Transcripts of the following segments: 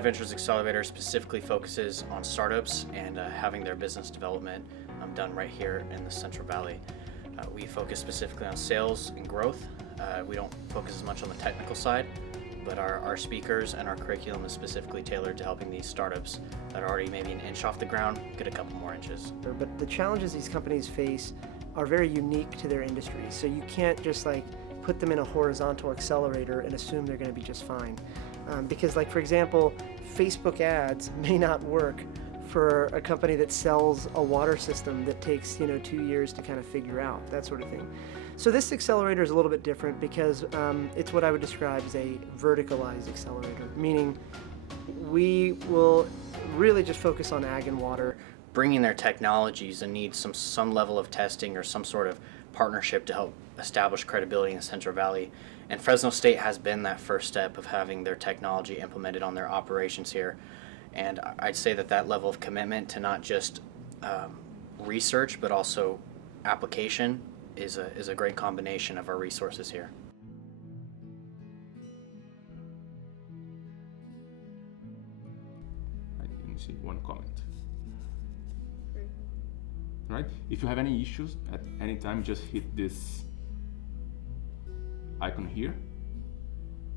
Valley Ventures Accelerator specifically focuses on startups and having their business development done right here in the Central Valley. We focus specifically on sales and growth. We don't focus as much on the technical side, but our speakers and our curriculum is specifically tailored to helping these startups that are already maybe an inch off the ground get a couple more inches. But the challenges these companies face are very unique to their industry, so you can't just put them in a horizontal accelerator and assume they're going to be just fine. Because for example, Facebook ads may not work for a company that sells a water system that takes 2 years to kind of figure out, that sort of thing. So this accelerator is a little bit different because it's what I would describe as a verticalized accelerator, meaning we will really just focus on ag and water. Bringing their technologies and need some level of testing or some sort of partnership to help establish credibility in the Central Valley. And Fresno State has been that first step of having their technology implemented on their operations here. And I'd say that level of commitment to not just research but also application is a great combination of our resources here. I didn't see one comment. Right? If you have any issues at any time, just hit this icon here.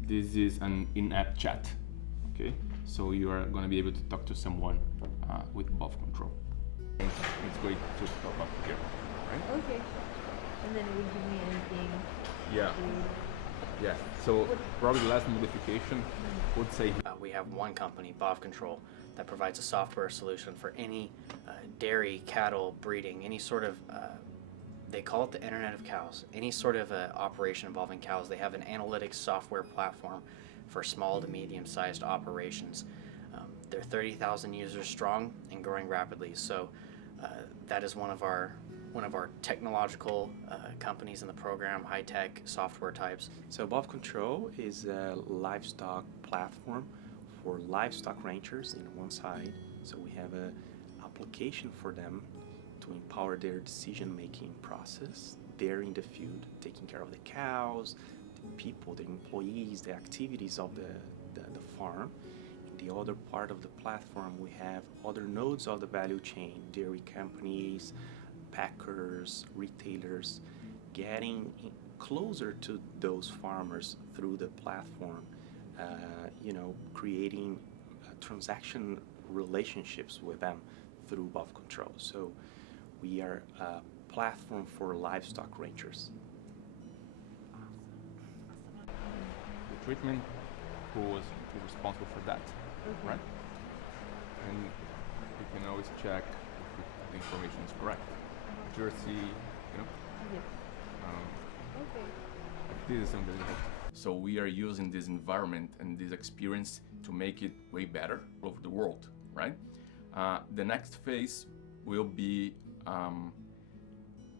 This is an in-app chat. Okay, so you are going to be able to talk to someone with Bov Control. It's great to talk up here, right? Okay. And then it would give me anything. Yeah. Yeah. So probably the last modification would say we have one company, Bov Control, that provides a software solution for any dairy, cattle, breeding, any sort of, they call it the Internet of Cows, any sort of operation involving cows. They have an analytics software platform for small to medium-sized operations. They're 30,000 users strong and growing rapidly. So that is one of our technological companies in the program, high-tech software types. So Bov Control is a livestock platform for livestock ranchers in one side. So we have an application for them to empower their decision-making process. They're in the field, taking care of the cows, the people, the employees, the activities of the farm. In the other part of the platform, we have other nodes of the value chain, dairy companies, packers, retailers, getting closer to those farmers through the platform, creating transaction relationships with them through Bov Control. So we are a platform for livestock ranchers. the treatment who was responsible for that, right? And you can always check if the information is correct. Jersey, this is something that so we are using this environment and this experience to make it way better all over the world, right? The next phase will be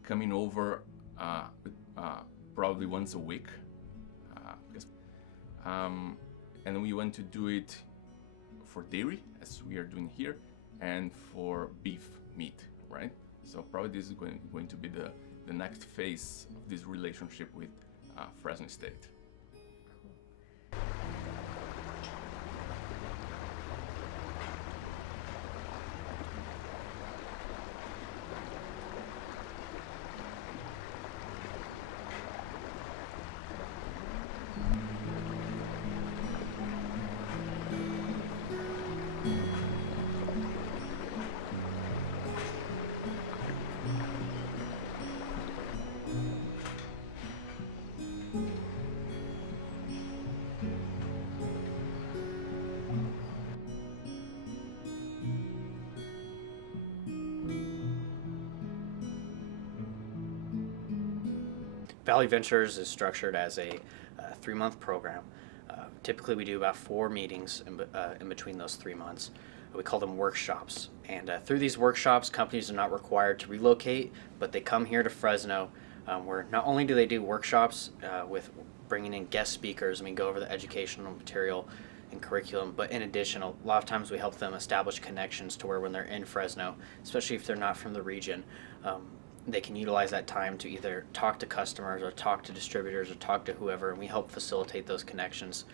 coming over probably once a week, and we want to do it for dairy, as we are doing here, and for beef meat, right? So probably this is going to be the next phase of this relationship with Fresno State. Valley Ventures is structured as a 3-month program. Typically we do about 4 meetings in between those 3 months. We call them workshops. And through these workshops, companies are not required to relocate, but they come here to Fresno, where not only do they do workshops with bringing in guest speakers, and we go over the educational material and curriculum, but in addition, a lot of times we help them establish connections to where when they're in Fresno, especially if they're not from the region, they can utilize that time to either talk to customers or talk to distributors or talk to whoever, and we help facilitate those connections